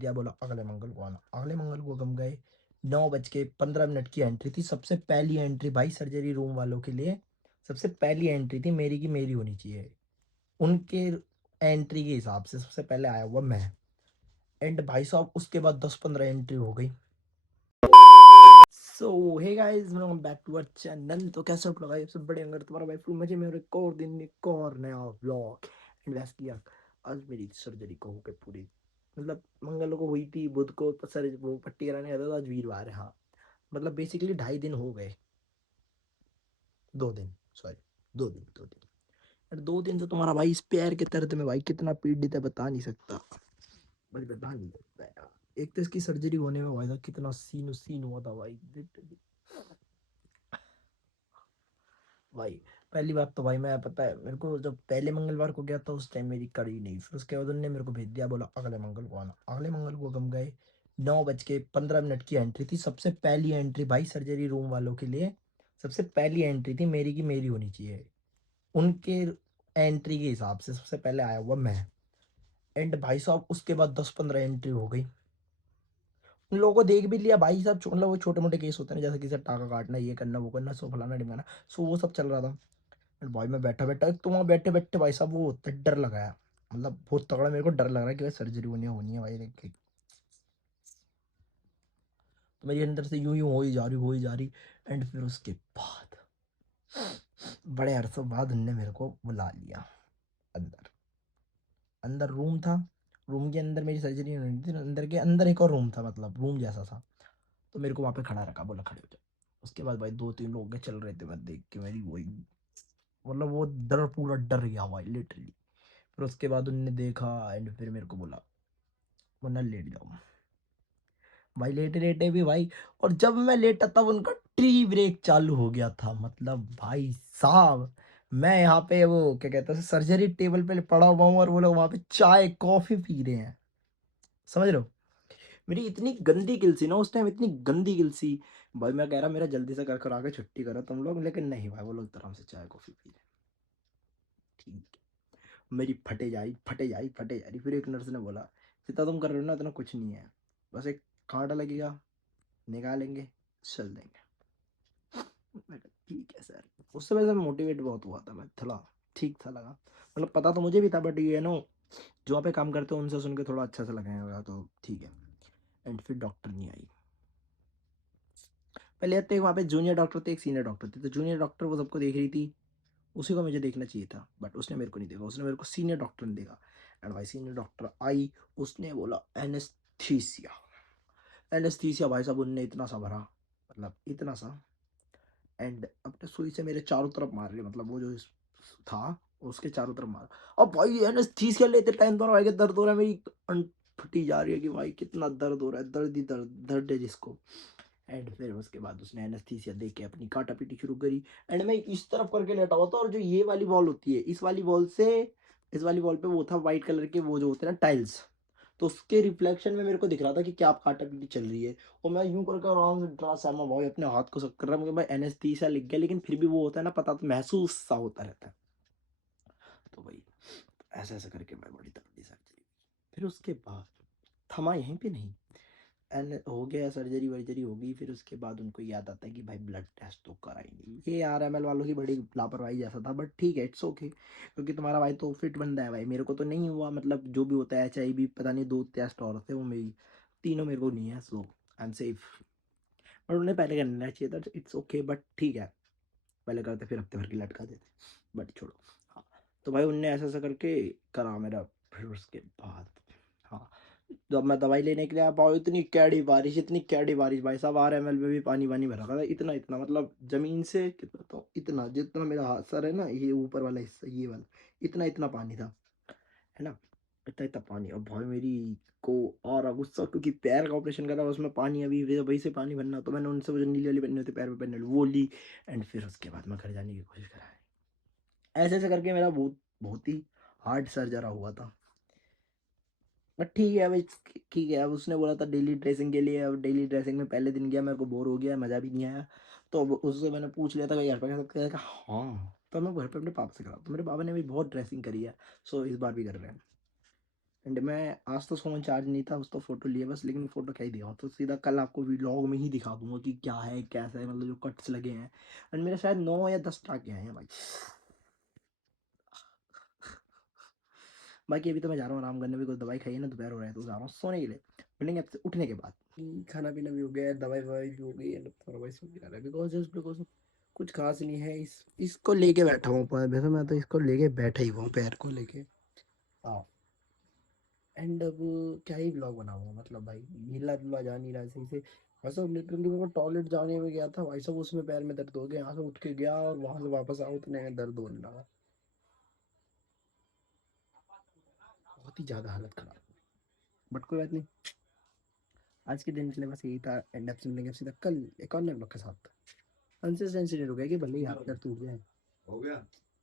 दिया, बोला अगले मंगल को आना। अगले मंगल को हम गए, 9:15 की एंट्री थी। सबसे पहली एंट्री भाई सर्जरी रूम वालों के लिए, सबसे पहली एंट्री थी मेरी की मेरी होनी चाहिए। उनके एंट्री के हिसाब से सबसे पहले आया हुआ मैं। एंड भाई साहब उसके बाद 10-15 एंट्री हो गई। So hey guys, welcome back to our channel. तो कैसे आप लोग, सब बड़े अंगर तुम्हारा भाई फुल मजे में, और एक और दिन एक और नया व्लॉग। एंड वैसे किया, आज मेरी सर्जरी को होके पूरी, मतलब मंगल को हुई थी, बुध को सर वो पट्टी कराने गया था, आज वीरवार है। हाँ, मतलब बेसिकली 2.5 दिन हो गए, 2 दिन, सॉरी, 2 दिन। और 2 दिन से तुम्हारा भाई इस पैर के दर्द में भाई कितना पीड़ित है बता नहीं सकता, भाई बता नहीं सकता यार। एक तो इसकी सर्जरी होने में भाई साहब कितना सीन सीन हुआ था भाई, लिटरली। भाई पहली बात तो भाई, मैं पता है मेरे को, जब पहले मंगलवार को गया था उस टाइम मेरी कड़ी नहीं, फिर उसके बाद उन्होंने मेरे को भेज दिया, बोला अगले मंगल को आना। अगले मंगल को हम गए, 9:15 की एंट्री थी। सबसे पहली एंट्री भाई सर्जरी रूम वालों के लिए, सबसे पहली एंट्री थी मेरी की मेरी होनी चाहिए। उनके एंट्री के हिसाब से सबसे पहले आया हुआ मैं। एंड भाई साहब उसके बाद 10-15 एंट्री हो गई। उन लोगों को देख भी लिया भाई साहब, मतलब वो छोटे मोटे केस होते हैं जैसे किसी का टाका काटना, ये करना वो करना, सो फलाना ढिमकाना, सो वो सब चल रहा था। एंड भाई मैं बैठा बैठा, एक तो वहाँ बैठे बैठे भाई साहब वो होता है, डर लगाया, मतलब बहुत तगड़ा मेरे को डर लग रहा है कि भाई सर्जरी होनी है भाई, देख के। तो मेरी अंदर से यूं यूं हो ही जा रही। एंड फिर उसके बाद बड़े अरसों बाद उनने मेरे को बुला लिया अंदर। अंदर रूम था, रूम के अंदर मेरी सर्जरी होनी थी, अंदर के अंदर एक और रूम था, मतलब रूम जैसा था। तो मेरे को वहाँ पे खड़ा रखा, बोला खड़े हो जाओ। उसके बाद भाई 2-3 लोग चल रहे थे, मैं देख के मेरी वही, मतलब वो डर, पूरा डर गया भाई लिटरली। फिर उसके बाद उनने देखा एंड फिर मेरे को बोला, वरना लेट जाओ। भाई लेटे लेटे भी भाई, और जब मैं लेटा तब उनका ट्री ब्रेक चालू हो गया था, मतलब भाई साहब, मैं यहाँ पे वो क्या कहते हैं सर्जरी टेबल पे पड़ा हुआ हूँ, और वो लोग वहाँ पे चाय कॉफी पी रहे हैं, समझ रहे हो। मेरी इतनी गंदी गिल सी ना उस टाइम, इतनी गंदी गिल सी। भाई मैं कह रहा मेरा जल्दी से कर कर आके छुट्टी करो तुम लोग, लेकिन नहीं भाई, वो लोग आराम से चाय कॉफी पी रहे हैं। ठीक है, मेरी फटे जा रही। फिर एक नर्स ने बोला, जितना तुम कर रहे हो ना इतना कुछ नहीं है, बस एक कांटा लगेगा, निकालेंगे, चल देंगे। मैं कहा, ठीक है सर। उससे वजह से मोटिवेट बहुत हुआ था मैं, थोड़ा ठीक था लगा, मतलब पता तो मुझे भी था, बट ये नो जो वहाँ पे काम करते हैं उनसे सुन के थोड़ा अच्छा सा लगा, तो ठीक है। एंड फिर डॉक्टर नहीं आई। पहले आते वहाँ पे जूनियर डॉक्टर थे, एक सीनियर डॉक्टर थे, तो जूनियर डॉक्टर वो सबको देख रही थी, उसी को मुझे देखना चाहिए था, बट उसने मेरे को नहीं देखा, उसने मेरे को सीनियर डॉक्टर ने देखा। एंड भाई सीनियर डॉक्टर आई, उसने बोला एनेस्थीसिया। एनेस्थीसिया भाई साहब उनने इतना सा भरा, मतलब इतना सा, एंड अपने सुई से मेरे चारों तरफ मार रही, मतलब वो जो था उसके चारों तरफ मारा। अब भाई एनेस्थीसिया लेते टाइम तो भाई का दर्द हो रहा है, मेरी फटी जा रही है कि भाई कितना दर्द हो रहा है, दर्द ही दर्द, दर्द है जिसको। एंड फिर उसके बाद उसने एनेस्थीसिया दे के अपनी काटा पीटी शुरू करी। एंड मैं इस तरफ करके लेटा हुआ था, और जो ये वाली वॉल होती है, इस वाली वॉल से इस वाली वॉल पे वो था वाइट कलर के, वो जो होते हैं ना टाइल्स, तो उसके रिफ्लेक्शन में मेरे को दिख रहा था कि क्या आप काटा पीटी चल रही है। और मैं यूं करके आराम से ड्रा सामा भाई अपने हाथ को सब कर रहा हूँ, मैं एनेस्थीसिया लिख गया, लेकिन फिर भी वो होता है ना, पता तो महसूस सा होता रहता है। तो भाई ऐसे ऐसे करके मैं बड़ी तगड़ी सर्जरी, फिर उसके बाद थमा यहीं पे नहीं, एंड हो गया, सर्जरी वर्जरी हो गई। फिर उसके बाद उनको याद आता है कि भाई ब्लड टेस्ट तो कराएंगे। ये RML वालों की बड़ी लापरवाही जैसा था, बट ठीक है, इट्स ओके, क्योंकि तुम्हारा भाई तो फिट बंदा है भाई, मेरे को तो नहीं हुआ, मतलब जो भी होता है HIV पता नहीं, 2 टेस्ट और थे वो मेरी, तीनों मेरे को नहीं है, सो आई एम सेफ। और उन्हें पहले करना चाहिए था, इट्स ओके, बट ठीक है, पहले करते फिर हफ्ते भर की लटका देते, बट छोड़ो। हाँ, तो भाई उनने ऐसा ऐसा करके करा मेरा। फिर उसके बाद हाँ, जब मैं दवाई लेने के लिए आ पाऊँ, इतनी कैडी बारिश, इतनी कैडी बारिश भाई साहब, RML में भी पानी पानी भरा था, इतना इतना, मतलब जमीन से कितना तो इतना, जितना मेरा हाथ सर है ना, ये ऊपर वाला हिस्सा, ये वाला, इतना इतना पानी था, है ना, इतना इतना पानी। और भाई मेरी को और गुस्सा, क्योंकि पैर का ऑपरेशन करा, उसमें पानी अभी वही से पानी भरना, तो मैंने उनसे वो जो नीली वाली पन्नी होती है पैर में पहनने वाली, वो ली। एंड फिर उसके बाद मैं घर जाने की कोशिश करा, ऐसे ऐसे करके मेरा बहुत बहुत ही हार्ड सर्जरा हुआ था। बट ठीक है भाई, ठीक है। अब उसने बोला था डेली ड्रेसिंग के लिए, अब डेली ड्रेसिंग में पहले दिन गया, मेरे को बोर हो गया, मज़ा भी नहीं आया। तो अब उससे मैंने पूछ लिया था कि घर पे कर सकते हैं, कहा हाँ, तो मैं घर पे अपने पापा से करा, तो मेरे पापा ने भी बहुत ड्रेसिंग करी है, सो इस बार भी कर रहे हैं। एंड मैं आज तो फ़ोन चार्ज नहीं था, उस तो फ़ोटो लिए बस, लेकिन फ़ोटो क्या ही दिखाऊँ, तो सीधा कल आपको व्लॉग में ही दिखा दूँगा कि क्या है, कैसा है, मतलब जो कट्स लगे हैं। एंड मेरे शायद 9 या 10 टाँके आए हैं भाई। बाकी अभी तो मैं जा रहा हूँ आराम करने, भी कुछ दवाई खाई है ना, दोपहर हो रहा है तो जा रहा हूँ सोने के लिए। मिलेंगे आपसे उठने के बाद। खाना-पीना भी हो गया है, दवाई-ववाई भी हो गई है, थोड़ा वही सो जा रहा है बिकॉज़ जस्ट बिकॉज़ कुछ ख़ास नहीं है। इसको लेके बैठा हूँ, पर वैसे मैं तो इसको लेके बैठा ही हुआ हूँ, पैर को लेके। हाँ। एंड अब क्या ही व्लॉग बनाऊँगा, मतलब भाई हिला-डुला जा नहीं रहा है सही से। भाई साहब लिटरली मैं टॉयलेट जाने में गया था भाई साहब, उसमें पैर में दर्द हो गया, यहाँ से उठ के गया और वहाँ से वापस आया उतने में दर्द होने लगा। बहुत ही ज़्यादा हालत ख़राब। बट कोई बात नहीं, आज के दिन के लिए बस यही था। एंड आपसे मिलेंगे सीधा कल एक और नए व्लॉग के साथ। कंसिस्टेंसी नहीं रुकेगी, भले ही हाथ पैर टूट जाए। हो गया।